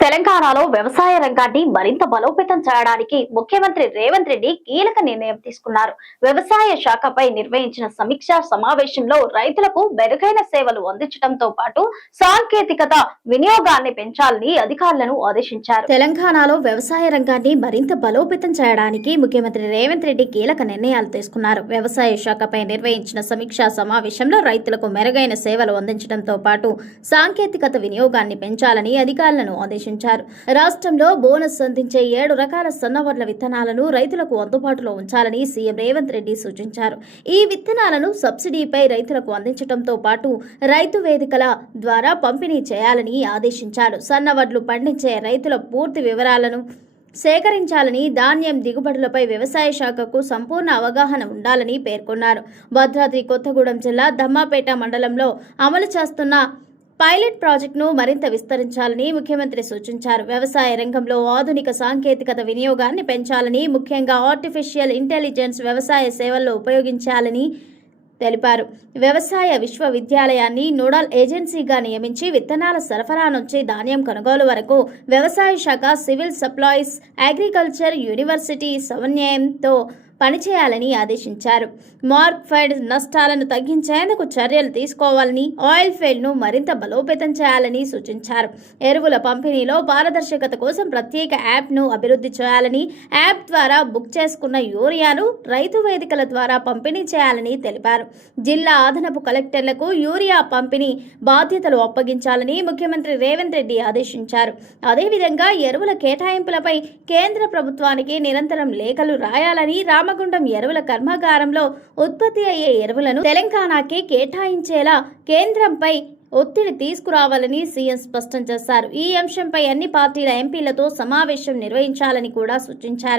తెలంగాణలో వ్యవసాయ రంగాన్ని మరింత బలోపేతం చేయడానికి ముఖ్యమంత్రి రేవంత్ రెడ్డి కీలక నిర్ణయం తీసుకున్నారు. వ్యవసాయ శాఖపై నిర్వహించిన సమీక్షా సమావేశంలో రైతులకు మెరుగైన సేవలు అందించడంతో పాటు సాంకేతికత వినియోగాన్ని పెంచాలని అధికారులను ఆదేశించారు. తెలంగాణలో వ్యవసాయ రంగాన్ని మరింత బలోపేతం చేయడానికి ముఖ్యమంత్రి రేవంత్ రెడ్డి కీలక నిర్ణయాలు తీసుకున్నారు. వ్యవసాయ శాఖపై నిర్వహించిన సమీక్షా సమావేశంలో రైతులకు మెరుగైన సేవలు అందించడంతో పాటు సాంకేతికత వినియోగాన్ని పెంచాలని అధికారులను ఆదేశించారు. రాష్ట్రంలో బోనస్ అందించే 7 రకాల సన్నవడ్ల విత్తనాలను రైతులకు అందుబాటులో ఉంచాలని సీఎం రేవంత్ రెడ్డి సూచించారు. ఈ విత్తనాలను సబ్సిడీపై రైతులకు అందించడంతో పాటు రైతు వేదికల ద్వారా పంపిణీ చేయాలని ఆదేశించారు. సన్నవడ్లు పండించే రైతుల పూర్తి వివరాలను సేకరించాలని, ధాన్యం దిగుబడులపై వ్యవసాయ శాఖకు సంపూర్ణ అవగాహన ఉండాలని పేర్కొన్నారు. భద్రాద్రి కొత్తగూడెం జిల్లా దమ్మాపేట మండలంలో అమలు చేస్తున్న పైలట్ ప్రాజెక్టును మరింత విస్తరించాలని ముఖ్యమంత్రి సూచించారు. వ్యవసాయ రంగంలో ఆధునిక సాంకేతికత వినియోగాన్ని పెంచాలని, ముఖ్యంగా ఆర్టిఫిషియల్ ఇంటెలిజెన్స్ వ్యవసాయ సేవల్లో ఉపయోగించాలని తెలిపారు. వ్యవసాయ విశ్వవిద్యాలయాన్ని నోడల్ ఏజెన్సీగా నియమించి విత్తనాల సరఫరా నుంచి ధాన్యం కొనుగోలు వరకు వ్యవసాయ శాఖ, సివిల్ సప్లైస్, అగ్రికల్చర్ యూనివర్సిటీ సమన్వయంతో పనిచేయాలని ఆదేశించారు. మార్క్ఫెడ్ నష్టాలను తగ్గించేందుకు చర్యలు తీసుకోవాలని, ఆయిల్ ఫీల్డ్ను మరింత బలోపేతం చేయాలని సూచించారు. ఎరువుల పంపిణీలో పారదర్శకత కోసం ప్రత్యేక యాప్ను అభివృద్ధి చేయాలని, యాప్ ద్వారా బుక్ చేసుకున్న యూరియాను రైతు వేదికల ద్వారా పంపిణీ చేయాలని తెలిపారు. జిల్లా అదనపు కలెక్టర్లకు యూరియా పంపిణీ బాధ్యతలు అప్పగించాలని ముఖ్యమంత్రి రేవంత్ రెడ్డి ఆదేశించారు. అదేవిధంగా ఎరువుల కేటాయింపులపై కేంద్ర ప్రభుత్వానికి నిరంతరం లేఖలు రాయాలని, రామగుండం ఎరువుల కర్మాగారంలో ఉత్పత్తి అయ్యే ఎరువులను తెలంగాణకే కేటాయించేలా కేంద్రంపై ఒత్తిడి తీసుకురావాలని సీఎం స్పష్టం చేశారు. ఈ అంశంపై అన్ని పార్టీల ఎంపీలతో సమావేశం నిర్వహించాలని కూడా సూచించారు.